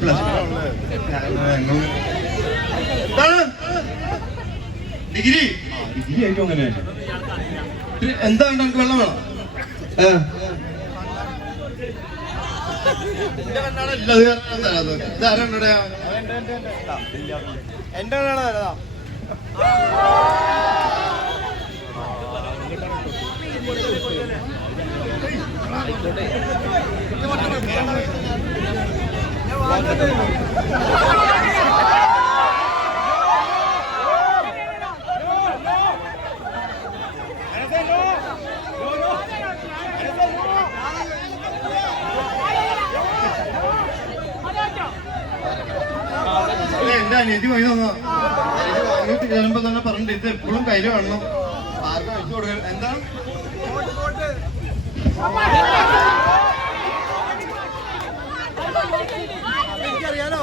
Plus. Degree. Degree ആയിട്ടും അങ്ങനെ എന്താ എനിക്ക് വെള്ളം വേണം. എന്റെ കണ്ണാണ് എന്റെ അനിയത്തി പോയി. ഇത് ചെല്ലുമ്പോ തന്നെ പറഞ്ഞിട്ട് ഇത് എപ്പോഴും കയ്യിൽ കാണണം. ആർക്കും അയച്ചു കൊടുക്കരുത് എന്താ? എനിക്കറിയാലോ